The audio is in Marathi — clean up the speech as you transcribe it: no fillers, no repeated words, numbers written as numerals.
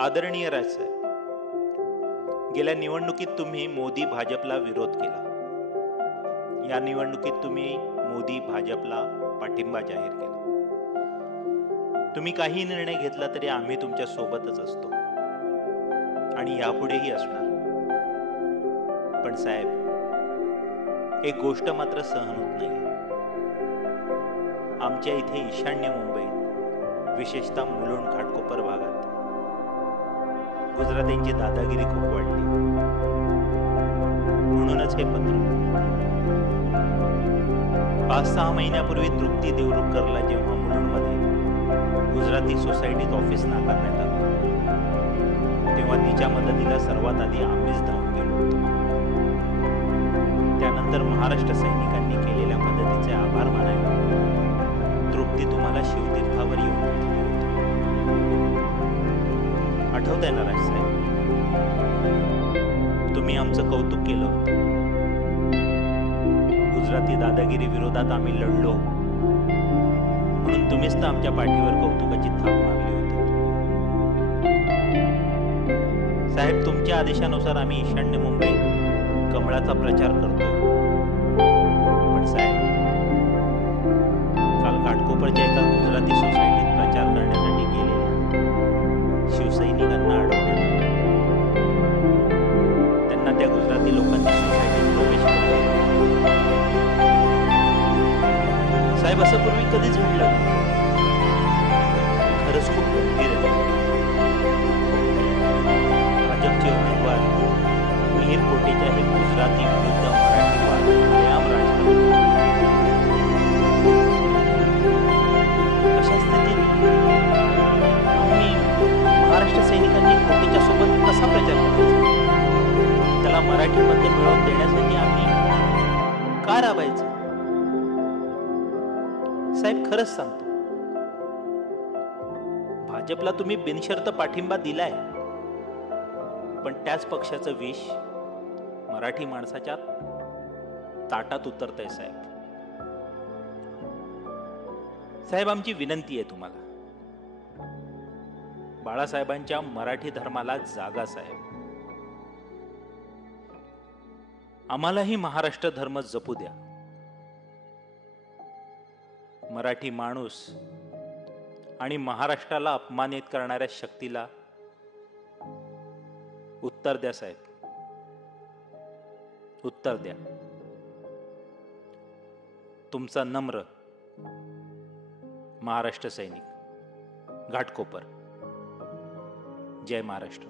आदरणीय राजसाहेब, गेल्या निवडणुकीत तुम्ही मोदी भाजपला विरोध केला. या निवडणुकीत तुम्ही मोदी भाजपला पाठिंबा जाहीर केला. तुम्ही काही निर्णय घेतला तरी आम्ही तुमच्या सोबतच असतो आणि यापुढेही असणार. पण साहेब, एक गोष्ट मात्र सहन होत नाही. आमच्या इथे ईशान्य मुंबईत, विशेषतः मुलुंड घाटकोपर भागात गुजरात्यांची दादागिरी खूप वाढली. म्हणूनच हे पत्र. 5-6 महिन्यापूर्वी तृप्ती देवरुखकरला जेव्हा मुलुंडमध्ये गुजराती सोसायटीत ऑफिस नाकारण्यात आलं, तेव्हा तिच्या मदतीला सर्वात आधी आम्हीच धावून गेलो होतो. त्यानंतर महाराष्ट्र सैनिकांनी केलेल्या मदतीचे आभार मानायला तृप्ती तुम्हाला शिवतीर्थावर येऊन भेटली होती. आठवतंय ना राजसाहेब? तुम्ही आमचं कौतुक केलं होतं. गुजराती दादागिरी विरोधात आम्ही लढलो म्हणून तुम्हीच तर आमच्या पाठीवर कौतुकाची थाप मारली होती. साहेब, तुमच्या आदेशानुसार आम्ही ईशान्य मुंबईत कमळाचा प्रचार करतोय. पण साहेब, काल घाटकोपरच्या एका गुजराती सोसायटीत प्रचार करण्यासाठी गेलेल्या शिवसैनिकांना अडवण्यात आलं. त्यांना त्या गुजराती लोकांनी सोसायटीत प्रवेश केला. साहेब, असं पूर्वी कधीच घडलं नाही. खरंच खूप गंभीर आहे. भाजपचे उमेदवार मिहीर कोटेच्या हे गुजराती विरुद्ध मराठी वाद कायम राजकारण. अशा स्थितीत आम्ही महाराष्ट्र सैनिकांनी कोटेच्या सोबत कसा प्रचार करायचा? त्याला मराठी मत मिळवून देण्यासाठी आम्ही का राबायचं? साहेब, खरंच सांगतो, भाजपला तुम्ही बिनशर्त पाठिंबा दिलाय, पण त्याच पक्षाचं विष मराठी माणसाच्या ताटात उतरतंय. साहेब, साहेब, आमची विनंती आहे तुम्हाला, बाळासाहेबांच्या मराठी धर्माला जागा. साहेब, आम्हालाही महाराष्ट्र धर्म जपू द्या. मराठी माणूस आणि महाराष्ट्राला अपमानित करणाऱ्या शक्तीला उत्तर द्या. साहेब, उत्तर द्या. तुमचा नम्र महाराष्ट्र सैनिक, घाटकोपर. जय महाराष्ट्र.